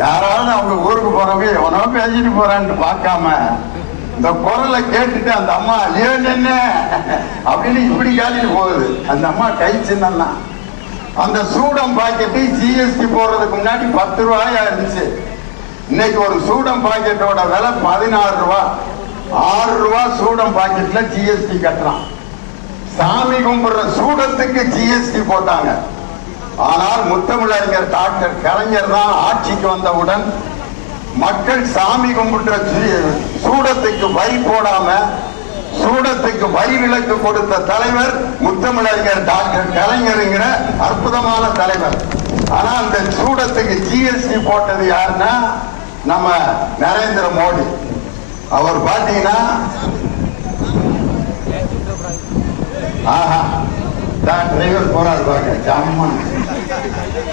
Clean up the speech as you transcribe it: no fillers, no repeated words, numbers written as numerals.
யாராவது அவங்க ஊருக்கு போறவங்க எவனோ பேசிட்டு போறான்னு பார்க்காம இந்த குரலை கேட்டுட்டு அந்த அம்மா என்ன அப்படின்னு இப்படி காட்டிட்டு போகுது. அந்த அம்மா கை சின்ன அந்த சூடம் பாக்கெட்டு ஜிஎஸ்டி போடுறதுக்கு முன்னாடி 10 ரூபாயா இருந்துச்சு. இன்னைக்கு ஒரு சூடம் பாக்கெட்டோட விலை 16 ரூபா. 6 ரூபா சூடம் பாக்கெட்ல ஜிஎஸ்டி கட்டுறான். சாமி கும்பிடுற சூடத்துக்கு ஜிஎஸ்டி போட்டாங்க. ஆனால் முத்தமிழறிஞர் டாக்டர் கலைஞர் தான் ஆட்சிக்கு வந்தவுடன் மக்கள் சாமி கும்பிடுற சூடத்துக்கு வரி போடாம சூடத்துக்கு வரி விலக்கு கொடுத்த தலைவர் முத்தமிழறிஞர் டாக்டர் கலைஞருங்கிற அற்புதமான தலைவர். ஆனா அந்த சூடத்துக்கு ஜிஎஸ்டி போட்டது யாருன்னா நம்ம நரேந்திர மோடி. அவர் பாத்தீங்கன்னா டிரைவர் போறாரு பாருங்க ஜாமன்